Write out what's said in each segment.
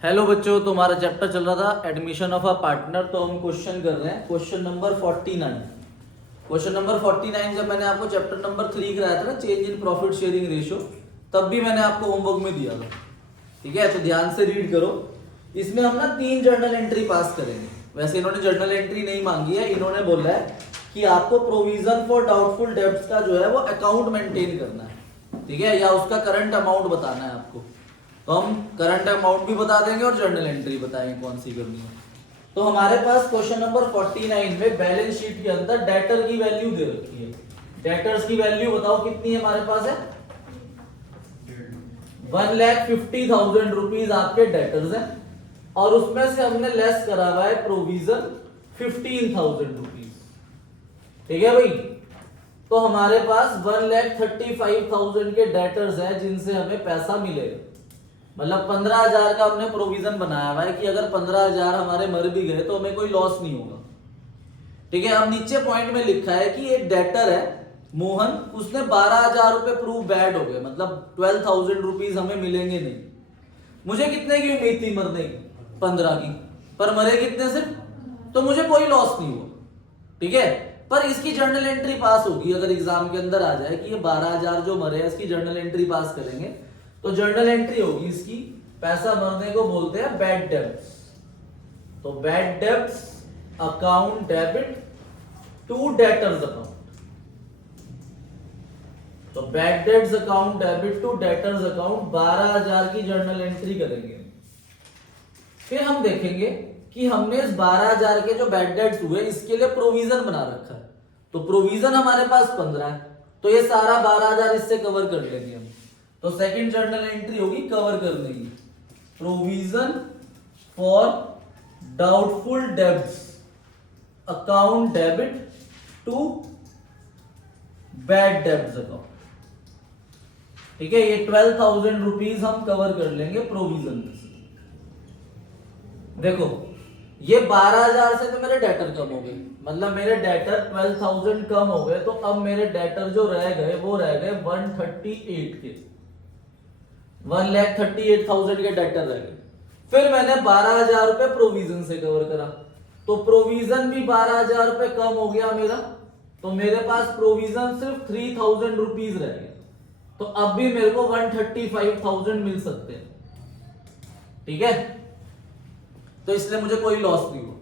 Hello बच्चों, तो हमारा चैप्टर चल रहा था एडमिशन ऑफ अ पार्टनर। तो हम क्वेश्चन कर रहे हैं क्वेश्चन नंबर 49। क्वेश्चन नंबर 49 जब मैंने आपको चैप्टर नंबर 3 कराया था ना, change in profit sharing ratio, तब भी मैंने आपको होमवर्क में दिया था। ठीक है, तो ध्यान से रीड करो। इसमें हम ना 3 जर्नल एंट्री पास करेंगे। वैसे इन्होंने जर्नल एंट्री नहीं मांगी है, इन्होंने बोला है कि आपको प्रोविजन फॉर डाउटफुल डेब्ट्स का जो है वो अकाउंट मेंटेन करना है। ठीक है, या उसका करंट अमाउंट बताना है आपको। तो हम करंट अमाउंट भी बता देंगे और जर्नल एंट्री बताएंगे कौन सी करनी है। तो हमारे पास क्वेश्चन नंबर 49 में बैलेंस शीट के अंदर डेटर की वैल्यू दे रखी है। डेटर्स की वैल्यू बताओ कितनी है हमारे पास है। 1,50,000 रुपीज आपके डेटर्स हैं और उसमें से हमने लेस करा हुआ है प्रोविजन 15,000 रुपीज। ठीक है भाई, तो हमारे पास 1,35,000 के डेटर्स हैं जिनसे हमें पैसा मिलेगा। मतलब 15,000 का हमने प्रोविजन बनाया हुआ है कि अगर 15,000 हमारे मर भी गए तो हमें कोई लॉस नहीं होगा। ठीक है, अब नीचे पॉइंट में लिखा है कि एक डेटर है मोहन, उसने 12,000 रुपए प्रूव बैड हो गए, मतलब 12,000 रुपीज हमें मिलेंगे नहीं। मुझे कितने की उम्मीद थी मरने की? 15 की, पर मरे कितने से? तो मुझे कोई लॉस नहीं हुआ। ठीक है, पर इसकी जर्नल एंट्री पास होगी अगर एग्जाम के अंदर आ जाए कि ये 12,000 जो मरे इसकी जर्नल एंट्री पास करेंगे। तो जर्नल एंट्री होगी इसकी, पैसा मरने को बोलते हैं बैड डेब्ट्स। तो bad debts account debit to debtors account. तो bad debts account debit to debtors account 12,000 की जर्नल एंट्री करेंगे। फिर हम देखेंगे कि हमने इस 12,000 के जो बैड डेब्ट्स हुए इसके लिए प्रोविजन बना रखा है। तो प्रोविजन हमारे पास 15 है, तो ये सारा 12,000 इससे कवर कर लेंगे हम। तो सेकंड जर्नल एंट्री होगी कवर करने की, provision for doubtful debts account debit to bad debts account. ठीक है, ये 12,000 रुपीज हम कवर कर लेंगे प्रोविजन में से। देखो, ये 12,000 से तो मेरे डेटर कम हो गए, मतलब मेरे डेटर 12,000 कम हो गए। तो अब मेरे डेटर जो रह गए वो रह गए 138 के, 1,38,000 के डेटर रह गए। फिर मैंने 12,000 रुपए प्रोविजन से कवर करा, तो प्रोविजन भी 12,000 रुपए कम हो गया मेरा। तो मेरे पास प्रोविजन सिर्फ 3,000 रुपीज रह गए। तो अब भी मेरे को 135,000 मिल सकते हैं। ठीक है, तो इसलिए मुझे कोई लॉस नहीं हुआ।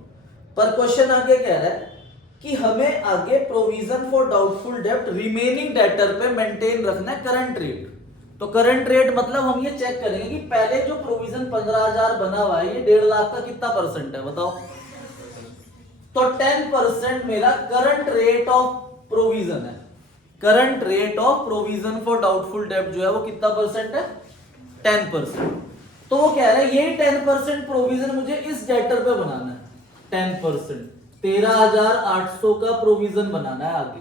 पर क्वेश्चन आगे कह रहा है कि हमें आगे प्रोविजन फॉर डाउटफुल डेब्ट रिमेनिंग डेटर पे मेंटेन रखना है करंट रेट। तो करंट रेट मतलब हम ये चेक करेंगे कि पहले जो प्रोविजन 15,000 बना हुआ है ये 1.5 लाख का कितना परसेंट है बताओ। तो 10% मेरा करंट रेट ऑफ प्रोविजन है। Current rate of provision for doubtful डेब्ट जो है वो कितना परसेंट है? 10%। तो वो कह रहा है ये 10% प्रोविजन मुझे इस डेटर पे बनाना है। 10% 13,800 का प्रोविजन बनाना है आगे।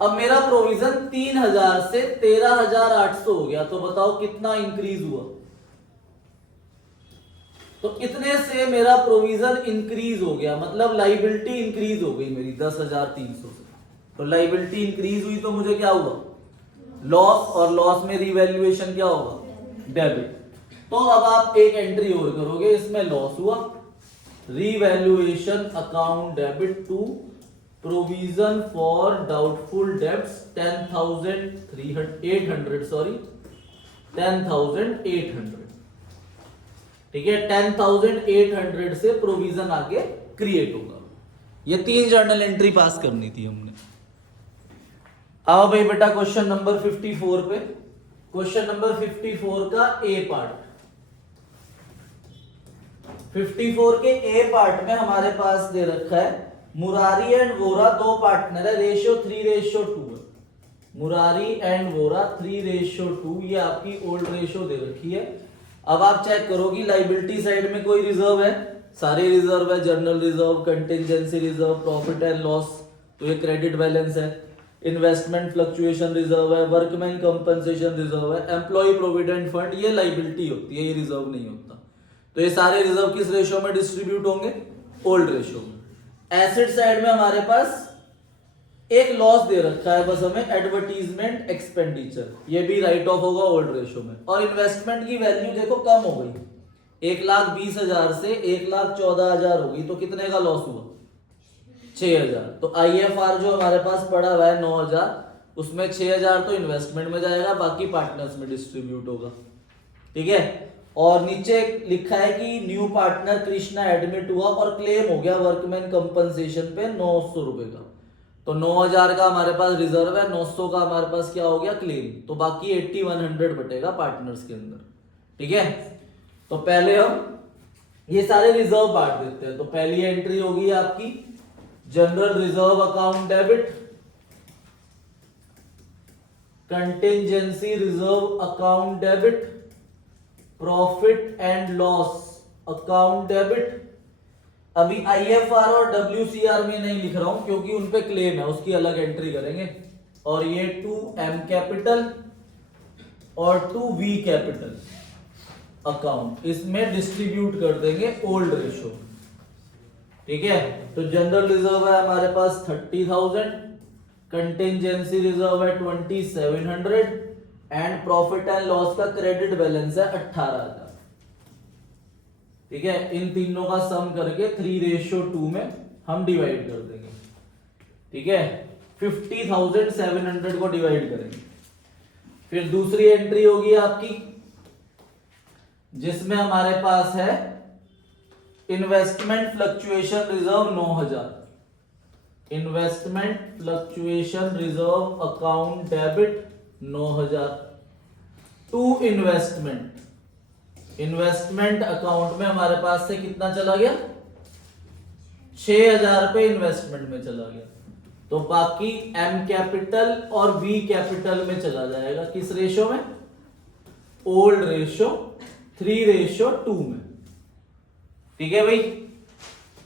अब मेरा प्रोविजन 3,000 से 13,800 हो गया, तो बताओ कितना इंक्रीज हुआ? तो इतने से मेरा प्रोविजन इंक्रीज हो गया, मतलब लाइबिलिटी इंक्रीज हो गई मेरी 10,300 से। तो लाइबिलिटी इंक्रीज हुई तो मुझे क्या हुआ? लॉस, और लॉस में रिवैल्यूएशन क्या होगा? डेबिट। तो अब आप एक एंट्री और करोगे, इसमें लॉस हुआ, revaluation account debit to provision for doubtful debts 10,800 sorry 10,800। ठीक है, 10,800 से प्रोविजन आगे क्रिएट होगा। ये 3 जर्नल एंट्री पास करनी थी हमने। आओ भाई बेटा क्वेश्चन नंबर 54 पे। क्वेश्चन नंबर 54 का ए पार्ट। 54 के ए पार्ट में हमारे पास दे रखा है मुरारी एंड वोरा दो पार्टनर है, रेशियो 3:2 है। मुरारी एंड वोरा 3:2, ये आपकी ओल्ड रेशियो दे रखी है। अब आप चेक करो कि लाइबिलिटी साइड में कोई रिजर्व है? सारे रिजर्व है, journal reserve, contingency reserve, profit and loss, तो ये क्रेडिट बैलेंस है। इन्वेस्टमेंट फ्लक्चुएशन रिजर्व है, वर्कमैन कंपनसेशन रिजर्व है, एम्प्लॉय प्रोविडेंट फंड, ये लाइबिलिटी होती है, ये रिजर्व नहीं होता। तो ये सारे रिजर्व किस रेशियो में डिस्ट्रीब्यूट होंगे? ओल्ड रेशियो में। एसेट साइड में हमारे पास एक लॉस दे रखा है बस हमें, एडवर्टीजमेंट एक्सपेंडिचर, ये भी राइट ऑफ होगा ओल्ड रेशियो में। और इन्वेस्टमेंट की वैल्यू देखो कम हो गई, 1,20,000 से 1,14,000 होगी, तो कितने का लॉस हुआ? 6,000। तो IFR जो हमारे पास पड़ा हुआ है 9,000, उसमें 6,000 तो इन्वेस्टमेंट में जाएगा, बाकी पार्टनर्स में डिस्ट्रीब्यूट होगा। ठीक है। और नीचे लिखा है कि न्यू पार्टनर कृष्णा एडमिट हुआ और क्लेम हो गया वर्कमैन कंपनसेशन पे 900 रुपए का। तो 9,000 का हमारे पास रिजर्व है, 900 का हमारे पास क्या हो गया? क्लेम। तो बाकी 8100 बटेगा पार्टनर्स के अंदर। ठीक है। तो पहले हम ये सारे रिजर्व बांट देते हैं। तो पहली एंट्री होगी आपकी general reserve account debit, contingency reserve account debit, profit and loss account debit. अभी IFR और WCR में नहीं लिख रहा हूं क्योंकि उन पे क्लेम है, उसकी अलग एंट्री करेंगे। और ये 2M कैपिटल और 2V कैपिटल अकाउंट, इसमें डिस्ट्रीब्यूट कर देंगे ओल्ड रेशो। ठीक है। तो जनरल रिजर्व है हमारे पास 30,000, कंटिंजेंसी रिजर्व है 2,700 एंड प्रॉफिट एंड लॉस का क्रेडिट बैलेंस है 18,000। ठीक है। इन तीनों का सम करके 3:2 में हम डिवाइड कर देंगे। ठीक है। 50,700 को डिवाइड करेंगे। फिर दूसरी एंट्री होगी आपकी जिसमें हमारे पास है investment fluctuation reserve 9,000, investment fluctuation reserve account debit 9,000 to investment account में हमारे पास से कितना चला गया? 6,000 रुपए इन्वेस्टमेंट में चला गया। तो बाकी M कैपिटल और V कैपिटल में चला जाएगा। किस रेशो में? ओल्ड रेशो 3:2 में। ठीक है भाई।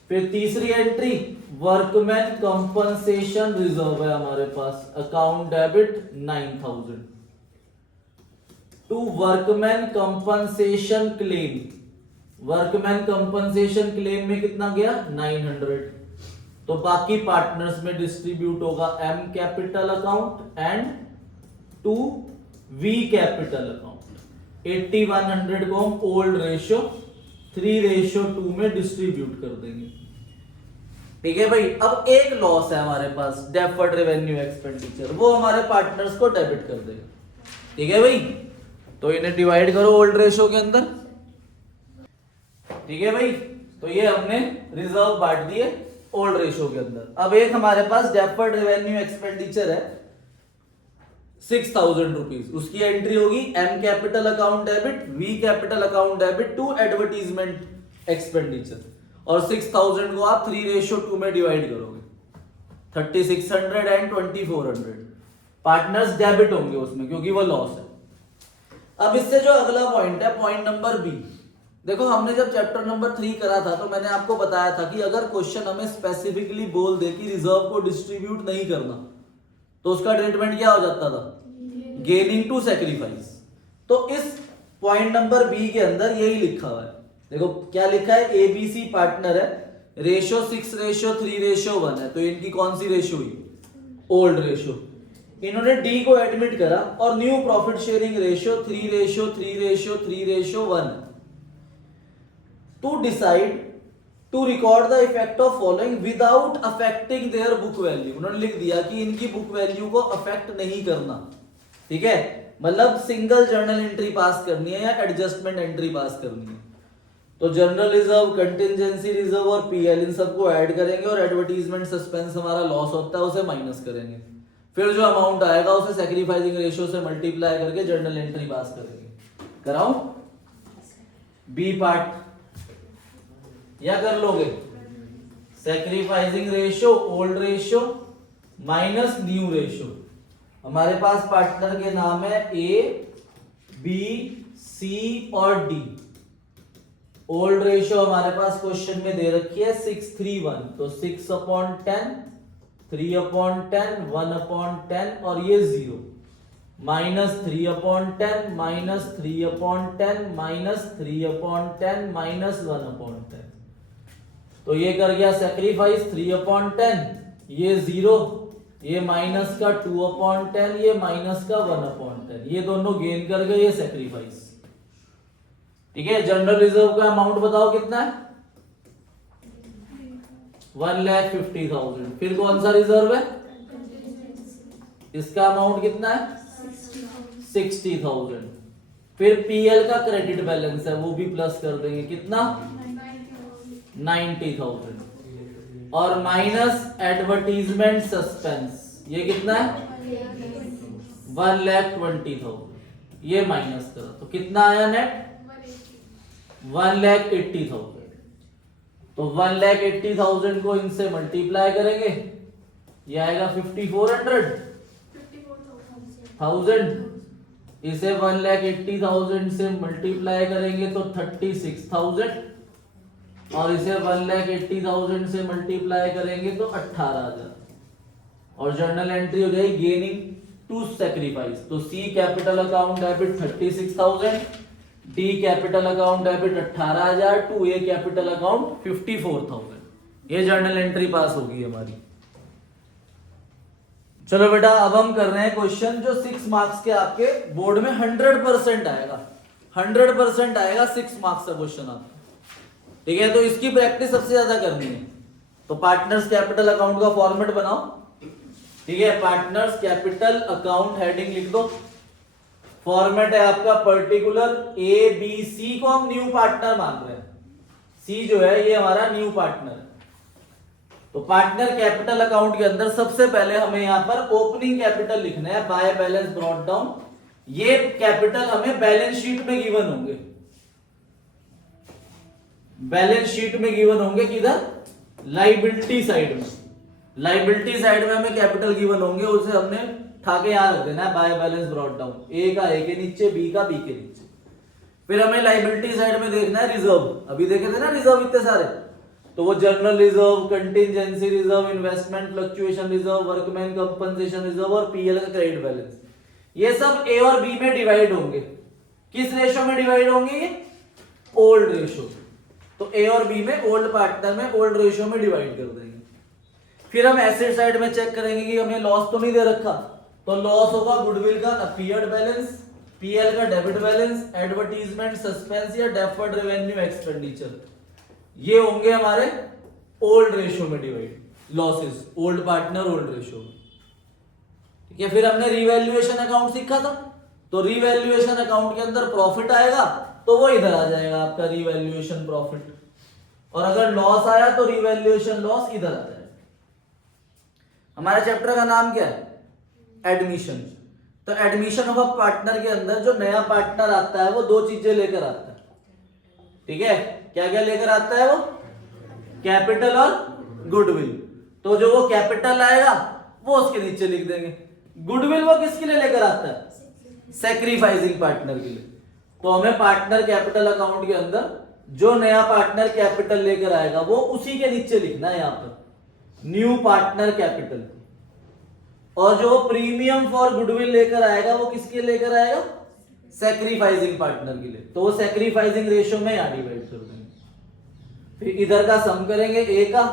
फिर तीसरी एंट्री वर्कमैन कंपनसेशन रिजर्व है हमारे पास, account debit 9,000 to workman compensation claim. Workman compensation claim में कितना गया? 900। तो बाकी पार्टनर्स में डिस्ट्रीब्यूट होगा M capital account and 2V capital account. 8100 को हम ओल्ड रेशो 3:2 में डिस्ट्रीब्यूट कर देंगे। ठीक है भाई। अब एक लॉस है हमारे पास, डेफर्ड रेवेन्यू एक्सपेंडिचर, वो हमारे पार्टनर्स को डेबिट कर देगा। ठीक है भाई। तो इन्हें डिवाइड करो ओल्ड रेशो के अंदर। ठीक है भाई। तो ये हमने रिजर्व बांट दिए ओल्ड रेशो के अंदर। अब एक हमारे पास डेफर्ड रेवेन्यू एक्सपेंडिचर है 6,000 रुपीज, उसकी एंट्री होगी M capital account debit, V capital account debit to advertisement expenditure. और 6,000 को आप 3:2 में डिवाइड करोगे, 3,600 एंड 2,400 पार्टनर्स डेबिट होंगे उसमें क्योंकि वो लॉस है। अब इससे जो अगला पॉइंट है, पॉइंट नंबर B। देखो हमने जब चैप्टर नंबर 3 करा था तो मैंने आपको बताया था कि अगर क्वेश्चन हमें स्पेसिफिकली बोल दे कि रिजर्व को डिस्ट्रीब्यूट नहीं करना तो उसका ट्रीटमेंट क्या हो जाता था? Gaining to sacrifice. तो इस पॉइंट नंबर B के अंदर यही लिखा हुआ है। देखो क्या लिखा है? ABC पार्टनर है, रेशो 6:3:1 है। तो इनकी कौन सी रेशो हुई? Old ratio. इन्होंने D को एडमिट करा और new profit sharing ratio 3:3:3:1 to decide to record the effect of following without affecting their book value. उन्होंने लिख दिया कि इनकी बुक वैल्यू को अफेक्ट नहीं करना। ठीक है। मतलब सिंगल जर्नल एंट्री पास करनी है या एडजस्टमेंट एंट्री पास करनी है। तो जनरल रिजर्व, कंटिंजेंसी रिजर्व और PL इन सबको ऐड करेंगे और एडवर्टीजमेंट सस्पेंस हमारा लॉस होता है उसे माइनस करेंगे। फिर जो अमाउंट आएगा उसे सैक्रिफाइसिंग रेशियो से मल्टीप्लाई करके जर्नल एंट्री पास करेंगे। कराऊं B पार्ट या कर लोगे? Sacrificing ratio old ratio minus new ratio. हमारे पास पार्टनर के नाम है A, B, C और D। ओल्ड रेशियो हमारे पास क्वेश्चन में दे रखी है 6:3:1। तो 6/10, 3/10, 1/10 और ये 0 माइनस 3/10 माइनस 3/10 माइनस 3/10 माइनस 1/10। तो ये कर गया सैक्रिफाइस 3/10, ये 0, ये माइनस का 2/10, ये माइनस का 1/10। ये दोनों गेन कर गए, ये सैक्रिफाइस। ठीक है, जनरल रिजर्व का अमाउंट बताओ कितना है, 1,50,000। फिर कौन सा रिजर्व है, इसका अमाउंट कितना है 60,000। फिर पीएल का क्रेडिट बैलेंस है, वो भी प्लस कर देंगे, कितना 90,000। और माइनस एडवर्टीजमेंट सस्पेंस, ये कितना है 1,20,000। ये माइनस करो तो कितना आया नेट 1,80,000। तो 1,80,000 को इनसे मल्टीप्लाई करेंगे, ये आएगा 54,000। इसे 1,80,000 से मल्टीप्लाई करेंगे तो 36,000, और इसे 1,80,000 से मल्टीप्लाई करेंगे तो 18,000। और जर्नल एंट्री हो जाएगी गेनिंग टू सेक्रीफाइस। तो C capital account debit 36,000, D capital account debit 18,000, to A capital account 54,000। ये जर्नल एंट्री पास होगी हमारी। चलो बेटा, अब हम कर रहे हैं क्वेश्चन जो 6 मार्क्स के आपके बोर्ड में 100% आएगा। 100% आएगा 6 मार्क्स का क्वेश्चन आपका। ठीक है, तो इसकी प्रैक्टिस सबसे ज्यादा करनी है। तो पार्टनर्स कैपिटल अकाउंट का फॉर्मेट बनाओ। ठीक है, पार्टनर्स कैपिटल अकाउंट हेडिंग लिख दो। फॉर्मेट है आपका पर्टिकुलर, ए बी सी को हम न्यू पार्टनर मान रहे हैं। सी जो है ये हमारा न्यू पार्टनर है। तो पार्टनर कैपिटल अकाउंट के अंदर सबसे पहले हमें यहां पर ओपनिंग कैपिटल लिखना है, बाय बैलेंस ब्रॉट डाउन। ये कैपिटल हमें बैलेंस शीट में गिवन होंगे, बैलेंस शीट में गिवन होंगे, किधर लाइबिलिटी साइड में। लाइबिलिटी साइड में हमें कैपिटल गिवन होंगे, उसे हमने ठाके यहां रख देना है, बाय बैलेंस ब्रॉट डाउन। ए का ए के नीचे, बी का बी के नीचे। फिर हमें लाइबिलिटी साइड में देखना है रिजर्व। अभी देखे थे ना रिजर्व इतने सारे, तो वो general reserve, contingency reserve, investment fluctuation reserve, workman compensation reserve और पीएल का क्रेडिट बैलेंस। ये सब ए और बी में डिवाइड होंगे। किस रेशो में डिवाइड होंगे ये, ओल्ड रेशो। तो ए और बी में, ओल्ड पार्टनर में ओल्ड रेशो में डिवाइड कर देंगे। फिर हम एसेट साइड में चेक करेंगे कि हमें लॉस तो नहीं दे रखा, तो लॉस होगा गुडविल का अपीयर्ड बैलेंस, पीएल का डेबिट बैलेंस, एडवर्टीजमेंट सस्पेंस या डेफर्ड रेवेन्यू एक्सपेंडिचर। ये होंगे हमारे ओल्ड रेशो में divide, losses old partner old ratio में। ठीक है, फिर हमने रिवैल्यूएशन अकाउंट सीखा था। तो रिवैल्यूएशन अकाउंट के अंदर प्रॉफिट आएगा तो वो इधर आ जाएगा आपका रिवैल्यूएशन प्रॉफिट, और अगर लॉस आया तो रिवैल्यूएशन लॉस इधर आ जाएगा। हमारे चैप्टर का नाम क्या है, एडमिशन। तो एडमिशन ऑफ अ पार्टनर के अंदर जो नया पार्टनर आता है वो दो चीजें लेकर आता है। ठीक है, क्या क्या लेकर आता है वो, कैपिटल और गुडविल। तो जो वो कैपिटल आएगा वो उसके नीचे लिख देंगे। गुडविल वो किसके लिए लेकर आता है, सैक्रिफाइसिंग पार्टनर के लिए। तो हमें पार्टनर कैपिटल अकाउंट के अंदर जो नया पार्टनर कैपिटल लेकर आएगा वो उसी के नीचे लिखना है, यहां पर न्यू पार्टनर कैपिटल। और जो प्रीमियम फॉर गुडविल लेकर आएगा वो किसके लिए लेकर आएगा, सैक्रिफाइसिंग पार्टनर के लिए। तो वो सैक्रिफाइसिंग रेशो में यहां डिवाइड कर देंगे। फिर इधर का सम करेंगे ए का,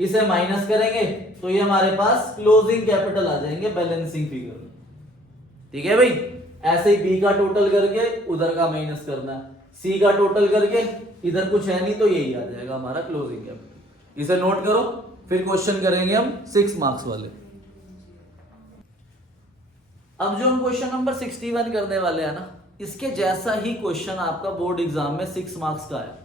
इसे माइनस करेंगे तो ये हमारे पास क्लोजिंग कैपिटल आ जाएंगे बैलेंसिंग फिगर। ठीक है भाई, ऐसे ही बी का टोटल करके उधर का माइनस करना है, सी का टोटल करके इधर कुछ है नहीं तो यही आ जाएगा हमारा क्लोजिंग कैपिटल। इसे नोट करो, फिर क्वेश्चन करेंगे हम 6 मार्क्स वाले। अब जो हम क्वेश्चन नंबर 61 करने वाले हैं ना, इसके जैसा ही क्वेश्चन आपका बोर्ड एग्जाम में 6 मार्क्स का है।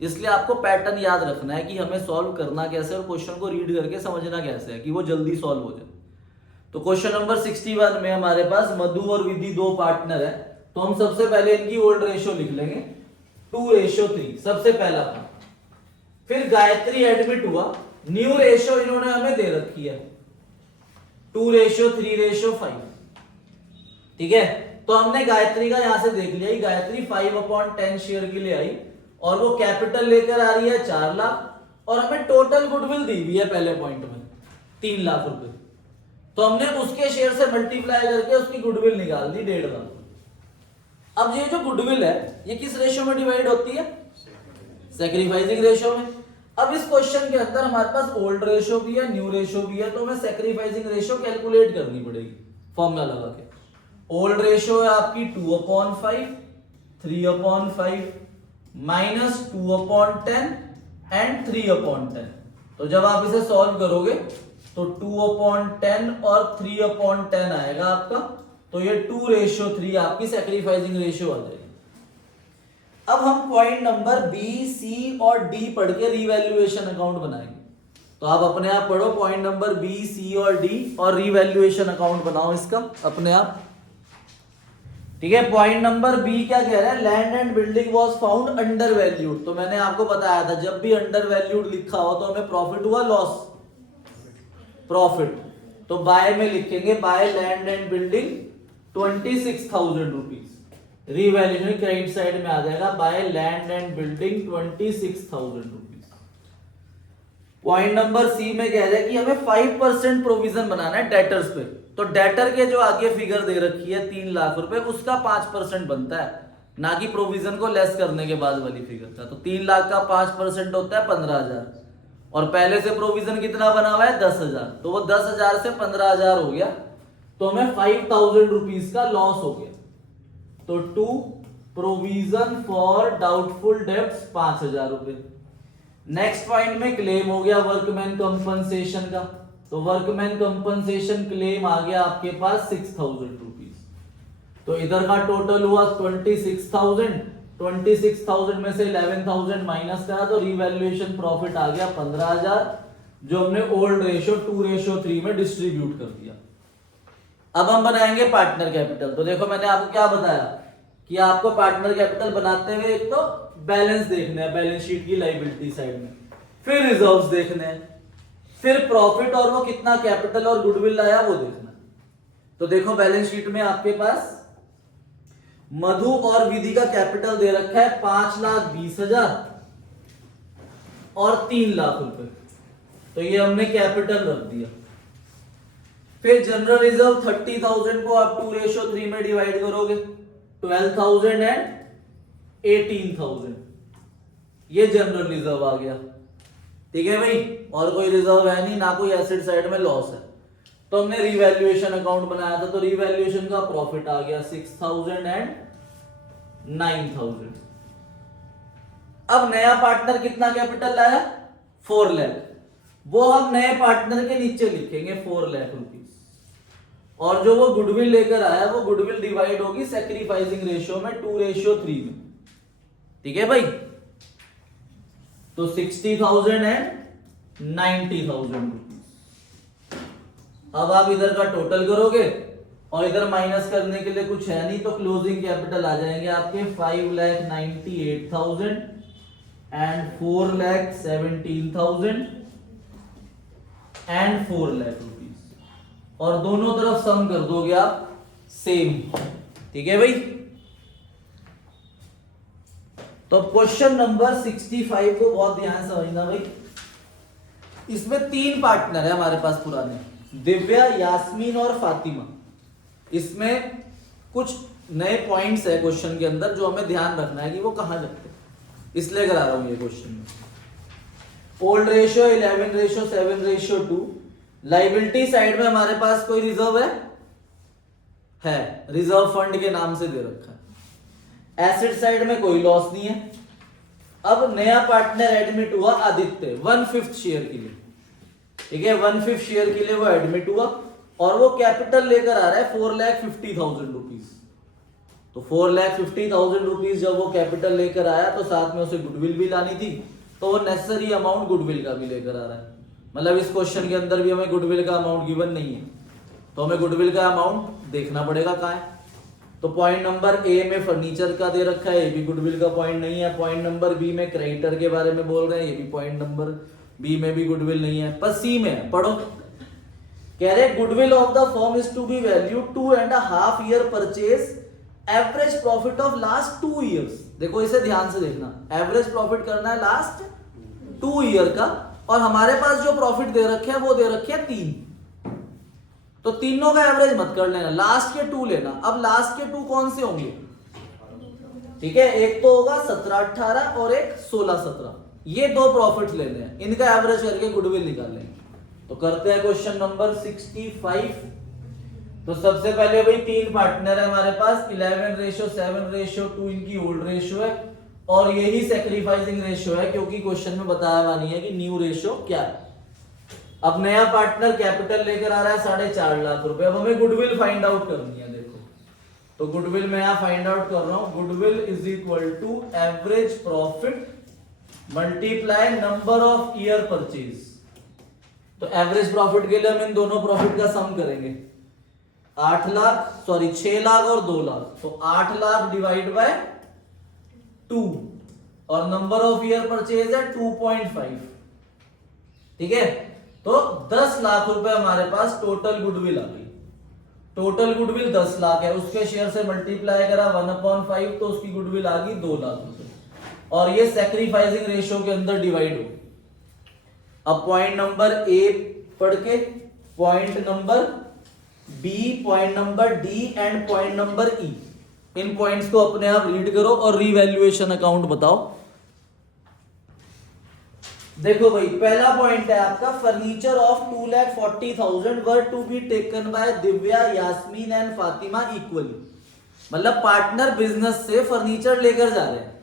इसलिए आपको पैटर्न याद रखना है कि हमें सॉल्व करना कैसे और क्वेश्चन को रीड करके समझना कैसे है कि वो जल्दी सॉल्व हो जाए। तो क्वेश्चन नंबर 61 में हमारे पास मधु और विधि दो पार्टनर है। तो हम सबसे पहले इनकी ओल्ड रेशियो लिख लेंगे 2:3, सबसे पहला था। फिर गायत्री एडमिट हुआ, न्यू रेशियो इन्होंने हमें दे रखी है 2:3:5। ठीक है, तो हमने गायत्री का यहां से देख लिया, गायत्री 5/10 शेयर के लिए आई और वो कैपिटल लेकर आ रही है 4 लाख, और हमें टोटल गुडविल दी हुई है पहले पॉइंट में 3 लाख रुपए। तो हमने उसके शेयर से मल्टीप्लाई करके उसकी गुडविल निकाल दी 1.5 लाख। अब ये जो गुडविल है ये किस रेशियो में डिवाइड होती है, सैक्रिफाइसिंग रेशियो में। अब इस क्वेश्चन के अंदर हमारे पास ओल्ड रेशियो भी है, न्यू रेशियो भी है, तो हमें सैक्रिफाइसिंग रेशियो कैलकुलेट करनी पड़ेगी फॉर्मूला लगा के। ओल्ड रेशियो है आपकी 2/5 3/5 माइनस 2/10 एंड 3/10। तो जब आप इसे सॉल्व करोगे तो 2/10 और 3/10 आएगा आपका, तो ये 2:3 आपकी सैक्रिफाइसिंग रेशियो आ जाएगी। अब हम पॉइंट नंबर बी, सी और डी पढ़ के रिवैल्यूएशन अकाउंट बनाएंगे। तो आप अपने आप पढ़ो पॉइंट नंबर बी, सी और डी और रिवैल्यूएशन अकाउंट बनाओ इसका अपने आप। ठीक है, पॉइंट नंबर बी क्या कह रहा है, land and building was found under valued. तो मैंने आपको बताया था जब भी अंडर वैल्यूड लिखा हो तो हमें प्रॉफिट हुआ लॉस, प्रॉफिट। तो बाय में लिखेंगे by land and building 26,000 rupees, revaluation credit side में आ जाएगा by land and building 26,000 rupees. Point number C में कह रहे हैं कि हमें 5% प्रोविजन बनाना है डेटर्स पे। तो डेटर के जो आगे फिगर दे रखी है 3 लाख रुपए, उसका 5% बनता है, ना कि प्रोविजन को लेस करने के बाद वाली फिगर का। तो 3 लाख का 5% होता है 15,000, और पहले से प्रोविजन कितना बना हुआ है 10,000, तो वो 10,000 से 15,000 हो गया, तो हमें 5,000 रुपीज का लॉस हो गया। तो to provision for doubtful debts 5,000 रुपए। नेक्स्ट पॉइंट में क्लेम हो गया वर्कमैन कंपनसेशन का। तो वर्कमैन कंपनसेशन क्लेम आ गया आपके पास 6,000 रुपीज। तो इधर का टोटल हुआ 26,000, 26,000 में से 11,000 माइनस करा तो रिवैल्यूएशन प्रॉफिट आ गया 15,000, जो हमने ओल्ड रेशियो 2:3 में डिस्ट्रीब्यूट कर दिया। अब हम बनाएंगे पार्टनर कैपिटल। तो देखो मैंने आपको क्या बताया कि आपको पार्टनर कैपिटल बनाते हुए एक तो बैलेंस देखना है, बैलेंस शीट की लायबिलिटी साइड में, फिर रिजर्व्स देखने हैं, फिर प्रॉफिट और वो कितना कैपिटल और गुडविल लाया वो देखना। तो देखो बैलेंस शीट में आपके पास मधु और विधि का कैपिटल दे रखा है 5,20,000 और 3 लाख रुपए, तो ये हमने कैपिटल रख दिया। फिर जनरल रिजर्व 30,000 को आप 2:3 में डिवाइड करोगे, 12,000 एंड 18,000, ये जनरल रिजर्व आ गया। ठीक है भाई, और कोई रिजर्व है नहीं, ना कोई एसेट साइड में लॉस है। तो हमने रिवैल्यूएशन अकाउंट बनाया था, तो रिवैल्यूएशन का प्रॉफिट आ गया 6,000 एंड 9,000। अब नया पार्टनर कितना कैपिटल लाया 4 लाख, वो हम नए पार्टनर के नीचे लिखेंगे 4 लाख रुपीज, और जो वो गुडविल लेकर आया वो गुडविल डिवाइड होगी सैक्रिफाइसिंग रेशियो में 2:3 में। ठीक है भाई, तो 60,000 एंड 90,000 रुपीज। अब आप इधर का टोटल करोगे और इधर माइनस करने के लिए कुछ है नहीं, तो क्लोजिंग कैपिटल आ जाएंगे आपके 5,98,000 एंड 4,17,000 एंड 4 लाख रुपीज, और दोनों तरफ सम कर दोगे आप सेम। ठीक है भाई, तो क्वेश्चन नंबर 65 को बहुत ध्यान से समझना भाई। इसमें 3 पार्टनर है हमारे पास पुराने, दिव्या, यास्मीन और फातिमा। इसमें कुछ नए पॉइंट्स है क्वेश्चन के अंदर जो हमें ध्यान रखना है कि वो कहां लगते हैं, इसलिए करा रहा हूं ये क्वेश्चन में। Old ratio 11:7:2। लाइबिलिटी साइड में हमारे पास कोई रिजर्व है, रिजर्व फंड के नाम से दे रखा है। एसेट साइड में कोई लॉस नहीं है। अब नया पार्टनर एडमिट हुआ आदित्य 1/5 शेयर के लिए। ठीक है, 1/5 शेयर के लिए वो एडमिट हुआ और वो कैपिटल लेकर आ रहा है 4,50,000 रुपीज। तो 4,50,000 रुपीज जब वो कैपिटल लेकर आया तो साथ में उसे गुडविल भी लानी थी, तो वो नेसेसरी अमाउंट गुडविल का भी लेकर आ रहा है। मतलब इस क्वेश्चन के अंदर भी हमें गुडविल का अमाउंट गिवन नहीं है, तो हमें गुडविल का अमाउंट देखना पड़ेगा कहाँ है। तो पॉइंट नंबर ए में फर्नीचर का दे रखा है, ये भी गुडविल का पॉइंट नहीं है। पॉइंट नंबर बी में क्रेडिटर के बारे में बोल रहे हैं, ये भी पॉइंट नंबर बी में भी गुडविल नहीं है। पर सी में पढ़ो, कह रहे goodwill of the firm is to be value 2.5 year purchase, average profit of last 2 years. देखो इसे ध्यान से देखना, एवरेज प्रॉफिट करना है लास्ट 2 ईयर का, और हमारे पास जो प्रॉफिट दे रखे हैं वो दे रखे हैं 3, तो तीनों का एवरेज मत कर लेना, लास्ट के 2 लेना। अब लास्ट के 2 कौन से होंगे, ठीक है, एक तो होगा 17-18 और एक 16-17, ये 2 प्रॉफिट लेने हैं, इनका एवरेज करके गुडविल निकाल लेंगे। तो करते हैं क्वेश्चन नंबर 65। तो सबसे पहले भाई 3 पार्टनर है हमारे पास, 11:7:2 इनकी ओल्ड रेशियो है और यही सैक्रिफाइसिंग रेशियो है क्योंकि क्वेश्चन में बताया हुआ नहीं है कि न्यू रेशियो क्या है। अब नया पार्टनर कैपिटल लेकर आ रहा है 4.5 लाख रुपए। अब हमें गुडविल फाइंड आउट करनी है। देखो तो गुडविल मैं यहां फाइंड आउट कर रहा हूं, goodwill is equal to average profit multiply number of year purchase. तो एवरेज प्रॉफिट के लिए हम इन दोनों प्रॉफिट का सम करेंगे, 6 लाख और 2 लाख, तो 8 लाख डिवाइड बाय 2 और नंबर ऑफ ईयर परचेज है 2.5। ठीक है, तो 10 लाख रुपए हमारे पास टोटल गुडविल आ गई। टोटल गुडविल 10 लाख है, उसके शेयर से मल्टीप्लाई करा 1/5 तो उसकी गुडविल आ गई 2 लाख रुपए और ये सैक्रिफाइसिंग रेशियो के अंदर डिवाइड हो। अब पॉइंट नंबर ए पढ़ के point number B, point number D and point number E, इन पॉइंट्स को अपने आप रीड करो और रीवैल्यूएशन अकाउंट बताओ। देखो भाई पहला पॉइंट है आपका, furniture of 2,40,000 were to be taken by Divya, Yasmeen and Fatima equally. मतलब पार्टनर बिजनेस से फर्नीचर लेकर जा रहे हैं,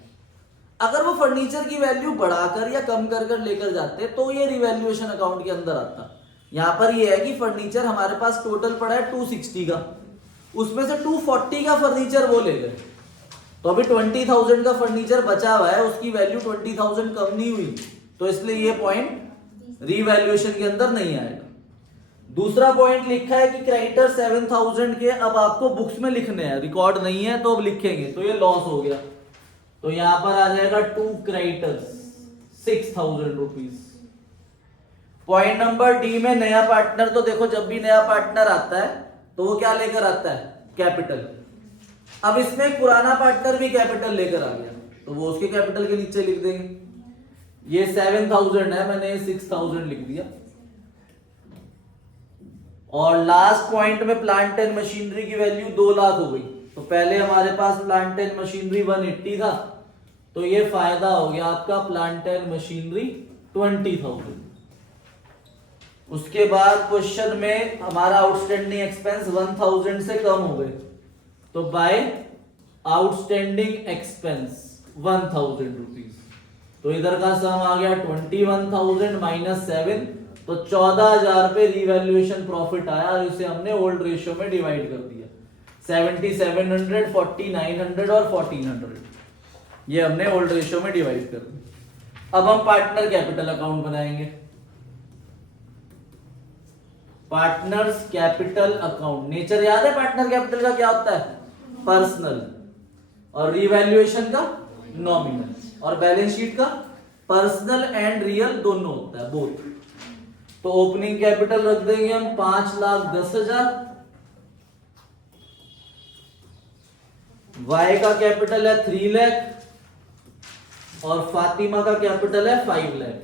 अगर वो फर्नीचर की वैल्यू बढ़ाकर या कम कर कर लेकर जाते तो ये रिवैल्यूएशन अकाउंट के अंदर आता। यहां पर ये है कि फर्नीचर हमारे पास टोटल पड़ा है 260 का, उसमें से 240 का फर्नीचर वो ले गए, तो अभी 20,000 का फर्नीचर बचा हुआ है, उसकी वैल्यू 20,000 कम नहीं हुई, तो इसलिए ये पॉइंट रिवैल्यूएशन के अंदर नहीं आएगा। दूसरा पॉइंट लिखा है कि क्रेडिटर 7,000 के अब आपको बुक्स में लिखने हैं, रिकॉर्ड नहीं है तो अब लिखेंगे, तो ये लॉस हो गया, तो यहां पर आ जाएगा 2 creditors 6,000 rupees. Point number D में नया पार्टनर, तो देखो जब भी नया पार्टनर आता है तो वो क्या लेकर आता है, कैपिटल। अब इसमें एक पुराना पार्टनर भी कैपिटल लेकर आ गया, तो वो उसके कैपिटल के नीचे लिख देंगे। ये 7,000 है, मैंने 6,000 लिख दिया। और लास्ट पॉइंट में प्लांट एंड मशीनरी की वैल्यू 2 लाख हो गई, तो पहले हमारे पास प्लांट एंड मशीनरी 180 था, तो ये फायदा हो गया आपका प्लांट एंड मशीनरी 20,000। उसके बाद क्वेश्चन में हमारा आउटस्टैंडिंग एक्सपेंस 1,000 से कम हो गए, तो बाय आउटस्टैंडिंग एक्सपेंस 1,000 रुपीज, तो इधर का सम आ गया 21,000 माइनस 7, तो 14,000 पे रिवैल्यूएशन प्रॉफिट आया और इसे हमने ओल्ड रेशियो में डिवाइड कर दिया। 7,700, 4,900 और 1,400 ये हमने ओल्ड रेशियो में डिवाइड कर दिया। अब हम पार्टनर कैपिटल अकाउंट बनाएंगे। पार्टनर्स कैपिटल अकाउंट, नेचर याद है पार्टनर कैपिटल का क्या होता है, पर्सनल, और रिवैल्यूएशन का नॉमिनल, और बैलेंस शीट का पर्सनल एंड रियल दोनों होता है, बोथ। तो ओपनिंग कैपिटल रख देंगे हम 5,10,000, वाई का कैपिटल है 3 लाख और फातिमा का कैपिटल है 5 लाख।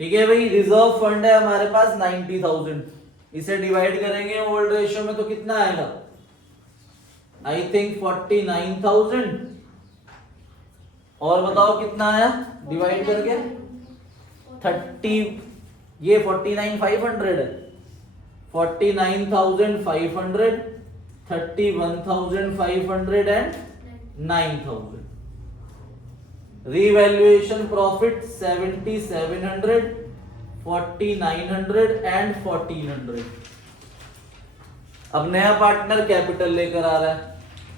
ठीक है भाई, रिजर्व फंड है हमारे पास 90,000, इसे डिवाइड करेंगे ओल्ड रेशियो में तो कितना आएगा, आई थिंक 49,000, और बताओ कितना आया डिवाइड करके 30, ये 49,500 है, 49,500, 31,500 एंड 9,000। Revaluation profit 7,700, 4,900 and 1,400। अब नया पार्टनर कैपिटल लेकर आ रहा है,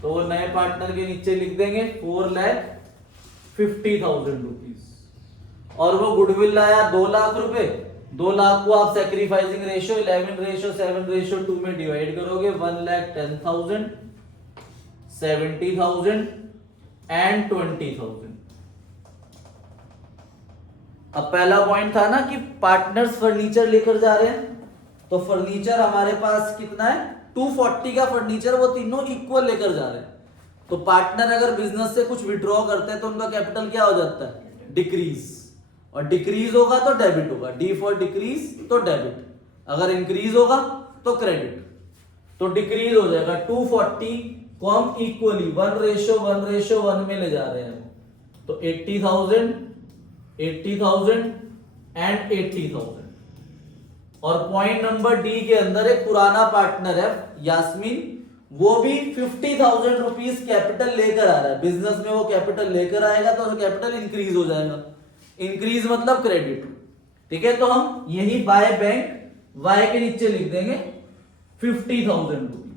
तो वो नए पार्टनर के नीचे लिख देंगे 4,50,000 रुपीज, और वो गुडविल लाया 2 लाख रुपए। 2 लाख को आप सैक्रिफाइसिंग रेशियो 11:7:2 में डिवाइड करोगे, 1,10,000, 70,000 एंड 20,000। अब पहला पॉइंट था ना कि पार्टनर्स फर्नीचर लेकर जा रहे हैं, तो फर्नीचर हमारे पास कितना है 240 का फर्नीचर, वो तीनों इक्वल लेकर जा रहे हैं। तो पार्टनर अगर बिजनेस से कुछ विड्रॉ करते हैं तो उनका कैपिटल क्या हो जाता है, डिक्रीज, और डिक्रीज होगा तो डेबिट होगा, डी फॉर डिक्रीज तो डेबिट, अगर इंक्रीज होगा तो क्रेडिट, तो डिक्रीज हो जाएगा 240 को हम इक्वली 1:1:1 में ले जा रहे हैं, तो 80,000 80,000 एंड 80,000, और पॉइंट नंबर डी के अंदर एक पुराना पार्टनर है यास्मीन, वो भी 50,000 रुपीज कैपिटल लेकर आ रहा है। बिजनेस में वो कैपिटल लेकर आएगा तो कैपिटल इंक्रीज हो जाएगा। इंक्रीज मतलब क्रेडिट, ठीक है। तो हम यही बाय बैंक वाई के नीचे लिख देंगे 50,000 रुपीज,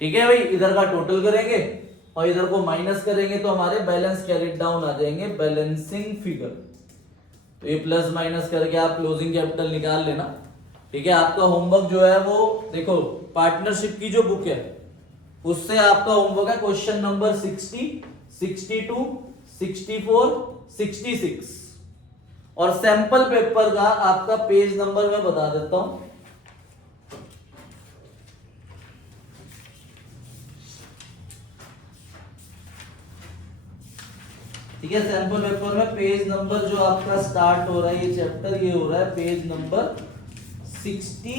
ठीक है भाई। इधर का टोटल करेंगे और इधर को माइनस करेंगे तो हमारे बैलेंस कैरिड डाउन आ जाएंगे, बैलेंसिंग फिगर। तो ये प्लस माइनस करके आप क्लोजिंग कैपिटल निकाल लेना, ठीक है। आपका होमवर्क जो है वो देखो, पार्टनरशिप की जो बुक है उससे आपका होमवर्क है क्वेश्चन नंबर 60, 62, 64, 66 और सैंपल पेपर का आपका पेज नंबर मैं बता देता हूं। ठीक है, सैंपल पेपर में पेज नंबर जो आपका स्टार्ट हो रहा है ये चैप्टर, ये हो रहा है पेज नंबर 60,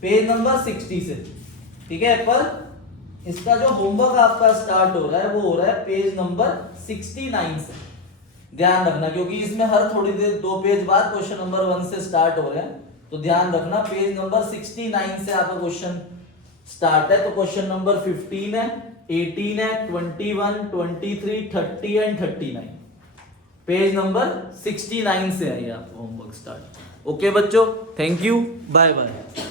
पेज नंबर 60 से, ठीक है। पर इसका जो होमवर्क आपका स्टार्ट हो रहा है वो हो रहा है पेज नंबर 69 से। ध्यान रखना, क्योंकि इसमें हर थोड़ी देर 2 पेज बाद क्वेश्चन नंबर 1 से स्टार्ट हो रहे हैं, तो ध्यान रखना पेज नंबर 69 से आपका क्वेश्चन स्टार्ट है। तो क्वेश्चन नंबर 15 है, 18 है, 21, 23, 30 एंड 39। पेज नंबर 69 से है ये आपका होमवर्क स्टार्ट। ओके बच्चों, थैंक यू, बाय बाय।